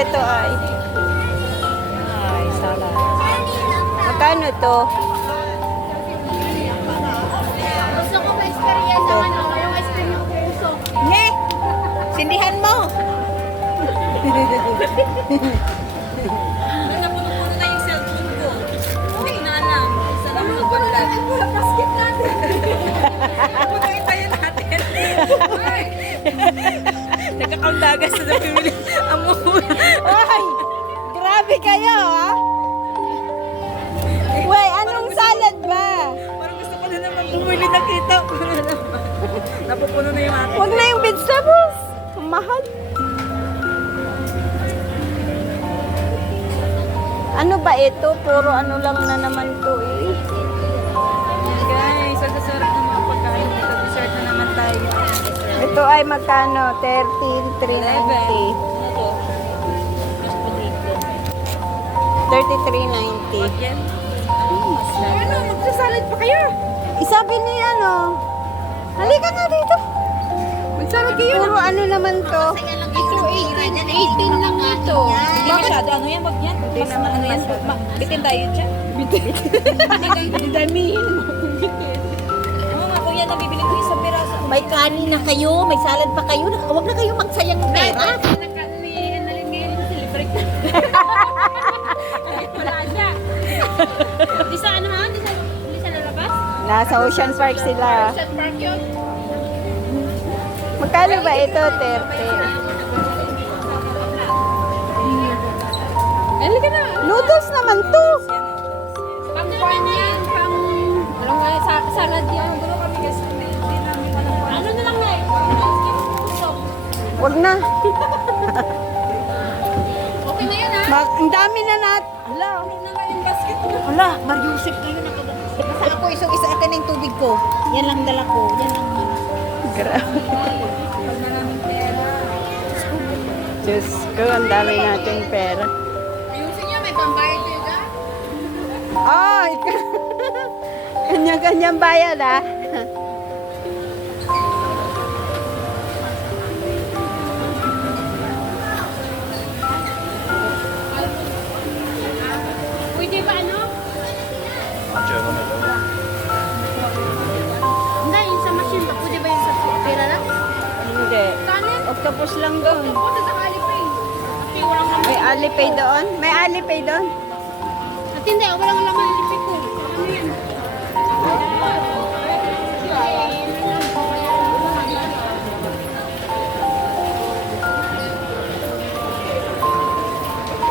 Ito ay salad. Magkano to? Gusto ko ma-experience ang ano, yung ice cream ng puso. Ne! Sindihan mo! Napuno-puno na yung cellphone ko. Hindi ko na alam. Isa lang mag-wala natin. Basket natin. Punuin tayo natin. Nagkakaundagas na pimili. Ay! Grabe kayo, ha? Wey, anong salad ba? Parang gusto ko na naman bumili na kita. Napupuno na yung akin. Huwag na yung vegetables. Ang mahal. Ano ba ito? Puro ano lang na naman to eh. Guys, sa dessert na mga pagkain dito. Dessert na naman tayo. Ito ay magkano? 13,390. 33.90. Yan. Ano, magsasalad pa kayo? Isabi ni ano? Halika na dito. Magsalad kayo. Puro ano naman to? Ito, 18 lang ito. Hindi masyado. Ano yan? Wag yan. Mas ano yan? Bitin tayo dyan. Damihin mo. Oo nga, kung yan nabibili ko isang piraso. May kanin na kayo, may salad pa kayo. Huwag na kayo magsayang ng pera. Wala siya. Di sa ano ha? Di sa lalabas? Nasa Ocean Park sila. Ocean Park yun. Magkano ba ito? 30. Halika na. Noodles naman to. Pang corn yan. Pang... Ano nga, salad yan. Gulo kami kasi hindi namin alam. Ano na lang na eh. Huwag na. Okay na yan ha? Ang dami na nat. Hala. Ano na nga yung basket mo? Hala, Mariusip kayo na kada. Basta ako isa akin ng tubig ko. Yan lang dala ko. Yan lang. Grabe. Pag maraming pera. Diyos ko, ang dami nating pera. Ayusin niyo, may pambayad kayo dyan? Ay! Kanya-kanyang bayad ah. Pwede ba ano? Hindi, yung sa machine ba? Pwede ba yung sa pera lang? Hindi. Kanin? Octopus lang doon. Tapos sa Alipay. At walang laman. May Alipay doon? May Alipay doon? At hindi, walang laman Alipay ko. Ano yan?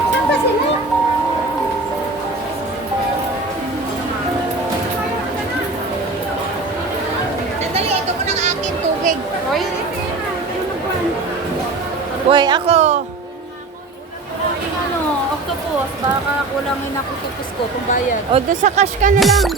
Saan ba sila? Sandali, ito mo ng akin tubig. Hoy, ako. Ano, octopus. Baka kulangin ako octopus ko, pambayad. O, doon sa cash ka na lang.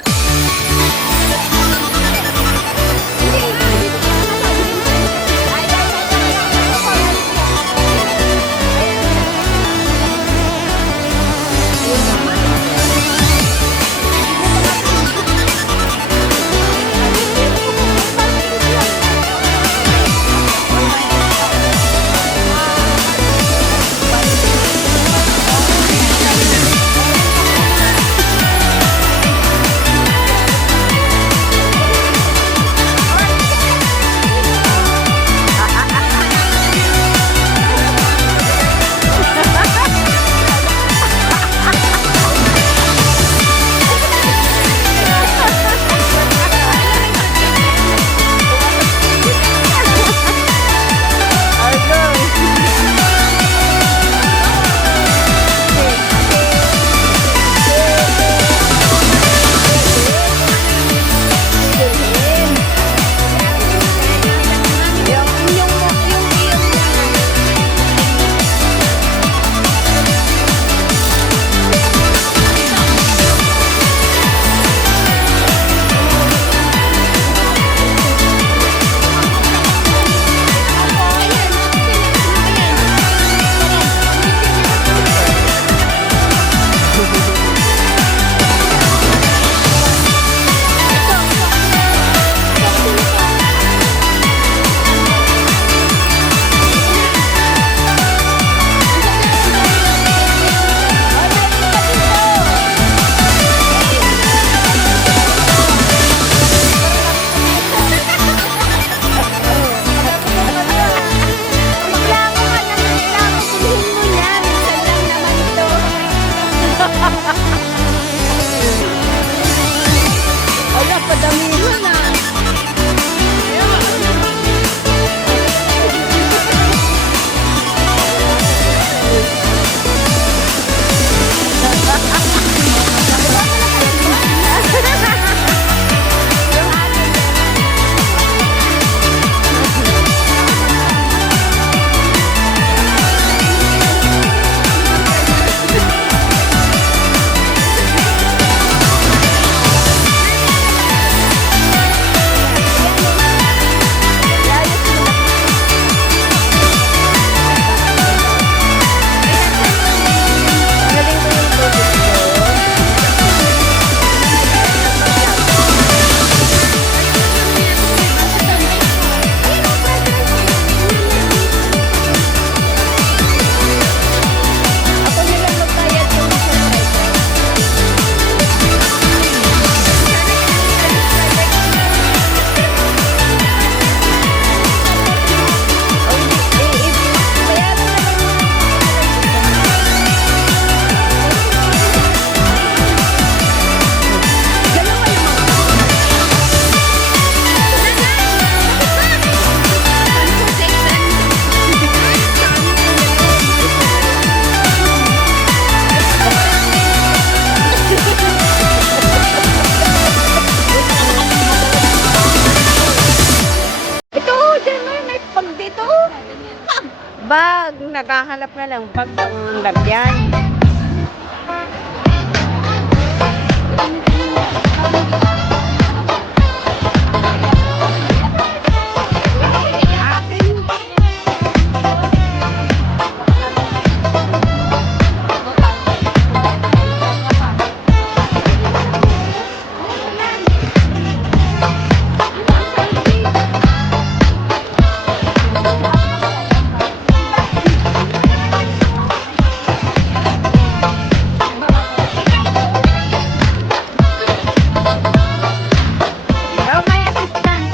bag. Nakahanap na lang bag ng lagyan. Oh, my assistant.